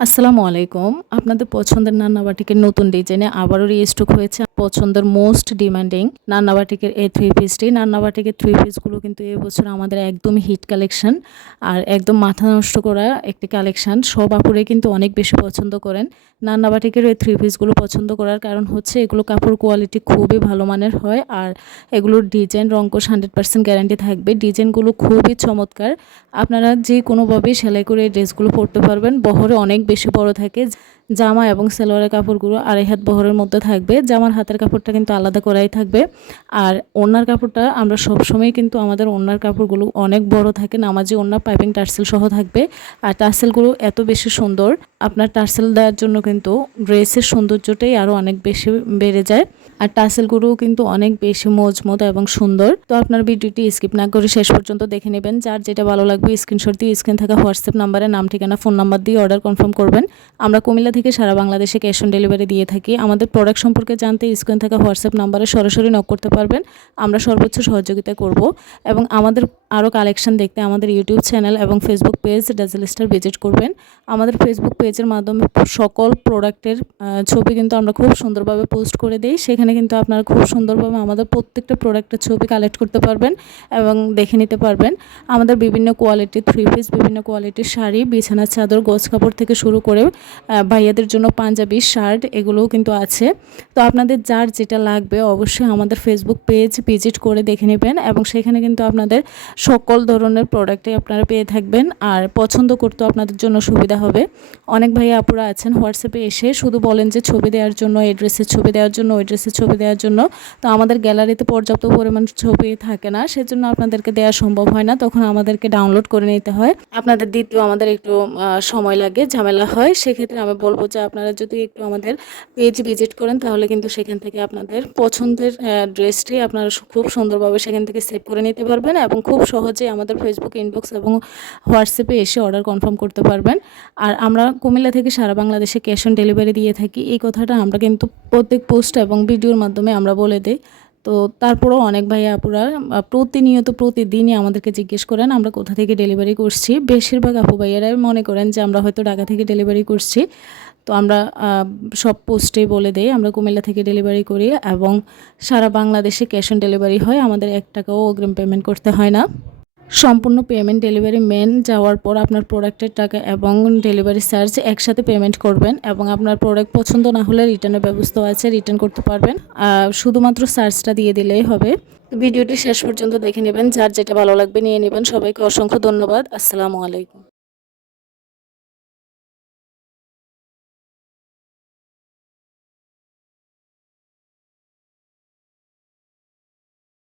আসসালামু আলাইকুম। আপনাদের পছন্দের নান্নাবাটিকের নতুন ডিজাইনে আবারও রিস্টক হয়েছে পছন্দের মোস্ট ডিমান্ডিং নান্নাবাটিকের এই থ্রি পিসটি নান্নাবাটিকের থ্রি পিসগুলো কিন্তু এবছর আমাদের একদমই হিট কালেকশন আর একদম মাথা নষ্ট করা একটি কালেকশন সব আপুরে কিন্তু অনেক বেশি পছন্দ করেন। নান্নাবাটিকের এই থ্রি পিসগুলো পছন্দ করার কারণ হচ্ছে এগুলো কাপড় কোয়ালিটি খুবই ভালো মানের হয়। আর এগুলোর ডিজাইন রঙ্কশ হান্ড্রেড পার্সেন্ট গ্যারান্টি থাকবে। ডিজাইনগুলো খুবই চমৎকার। আপনারা যে কোনোভাবেই সেলাই করে এই ড্রেসগুলো পরতে পারবেন। বহরে অনেক বেশি বড় থাকে, জামা এবং সেলোয়ারের কাপড়গুলো আড়াই হাত বহরের মধ্যে থাকবে। জামার হাতের কাপড়টা কিন্তু আলাদা করাই থাকবে। আর ওনার কাপড়টা আমরা সবসময় কিন্তু আমাদের ওনার কাপড়গুলো অনেক বড় থাকে, নামাজি ওনার পাইপিং টার্সেল সহ থাকবে। আর টার্সেলগুলো এত বেশি সুন্দর, আপনার টার্সেল দেওয়ার জন্য কিন্তু ড্রেসের সৌন্দর্যটাই আরও অনেক বেশি বেড়ে যায়। আর টার্সেলগুলোও কিন্তু অনেক বেশি মজমুত এবং সুন্দর। তো আপনার ভিডিওটি স্কিপ না করে শেষ পর্যন্ত দেখে নেবেন। যার যেটা ভালো লাগবে, স্ক্রিনশট দিয়ে স্ক্রিন থাকা হোয়াটসঅ্যাপ নাম্বারে, নাম, ঠিকানা, ফোন নাম্বার দিয়ে অর্ডার কনফার্ম করবেন। আমরা কুমিল্লা থেকে সারা বাংলাদেশে ক্যাশ অন ডেলিভারি দিয়ে থাকি। আমাদের প্রোডাক্ট সম্পর্কে জানতে স্ক্রিন থাকা হোয়াটসঅ্যাপ নাম্বারে সরাসরি নক করতে পারবেন। আমরা সর্বোচ্চ সহযোগিতা করব এবং আমাদের আরও কালেকশন দেখতে আমাদের ইউটিউব চ্যানেল এবং Facebook page Dazzle Star visit করবেন। আমাদের ফেসবুক পেজের মাধ্যমে সকল প্রোডাক্টের ছবি কিন্তু আমরা খুব সুন্দরভাবে পোস্ট করে দিই। সেখানে কিন্তু আপনারা খুব সুন্দরভাবে আমাদের প্রত্যেকটা প্রোডাক্টের ছবি কালেক্ট করতে পারবেন এবং দেখে নিতে পারবেন। আমাদের বিভিন্ন কোয়ালিটির থ্রি পিস বিভিন্ন কোয়ালিটির শাড়ি, বিছানার চাদর, গোছ কাপড় থেকে শুরু করে ভাইয়াদের জন্য পাঞ্জাবি, শার্ট এগুলোও কিন্তু আছে। তো আপনাদের যার যেটা লাগবে অবশ্যই আমাদের ফেসবুক পেজ ভিজিট করে দেখে নেবেন এবং সেখানে কিন্তু আপনাদের সকল ধরনের প্রোডাক্টই আপনারা পেয়ে থাকবেন আর পছন্দ করতে আপনাদের জন্য সুবিধা হবে। অনেক ভাই আপুরা আছেন হোয়াটসঅ্যাপে এসে শুধু বলেন যে ছবি দেওয়ার জন্য এই ড্রেসের ছবি দেওয়ার জন্য ওই ড্রেসের ছবি দেওয়ার জন্য। তো আমাদের গ্যালারিতে পর্যাপ্ত পরিমাণ ছবি থাকে না, সেজন্য আপনাদেরকে দেওয়া সম্ভব হয় না। তখন আমাদেরকে ডাউনলোড করে নিতে হয়। আপনাদের দ্বিতীয় আমাদের একটু সময় লাগে, ঝামেলা হয়, সেক্ষেত্রে আমি বলব যে আপনারা যদি একটু আমাদের পেজ ভিজিট করেন, তাহলে কিন্তু সেখান থেকে আপনাদের পছন্দের ড্রেসটি আপনারা খুব সুন্দরভাবে সেখান থেকে সেভ করে নিতে পারবেন এবং খুব সহজে আমাদের ফেসবুক ইনবক্স এবং হোয়াটসঅ্যাপে এসে অর্ডার কনফার্ম করতে পারবেন। আর আমরা কুমিল্লা থেকে সারা বাংলাদেশে ক্যাশ অন ডেলিভারি দিয়ে থাকি। এই কথাটা আমরা কিন্তু প্রত্যেক পোস্ট এবং ভিডিওর মাধ্যমে আমরা বলে দিই। তো তারপরেও অনেক ভাই আপুরা প্রতিনিয়ত প্রতিদিনই আমাদেরকে জিজ্ঞেস করেন, আমরা কোথা থেকে ডেলিভারি করছি? বেশিরভাগ আপু ভাইয়ারাই মনে করেন যে, আমরা হয়তো ঢাকা থেকে ডেলিভারি করছি। তো আমরা সব পোস্টে বলে দেই, আমরা কুমিল্লা থেকে ডেলিভারি করি এবং সারা বাংলাদেশে ক্যাশ অন ডেলিভারি হয়। আমাদের এক টাকাও অগ্রিম পেমেন্ট করতে হয় না। সম্পূর্ণ পেমেন্ট ডেলিভারি মেন যাওয়ার পর আপনার প্রোডাক্টের টাকা এবং ডেলিভারি চার্জ একসাথে পেমেন্ট করবেন এবং আপনার প্রোডাক্ট পছন্দ না হলে রিটার্নের ব্যবস্থা আছে রিটার্ন করতে পারবেন। শুধুমাত্র চার্জটা দিয়ে দিলেই হবে। ভিডিওটি শেষ পর্যন্ত দেখে নেবেন, যার যেটা ভালো লাগবে নিয়ে নেবেন। সবাইকে অসংখ্য ধন্যবাদ। আসসালামু আলাইকুম।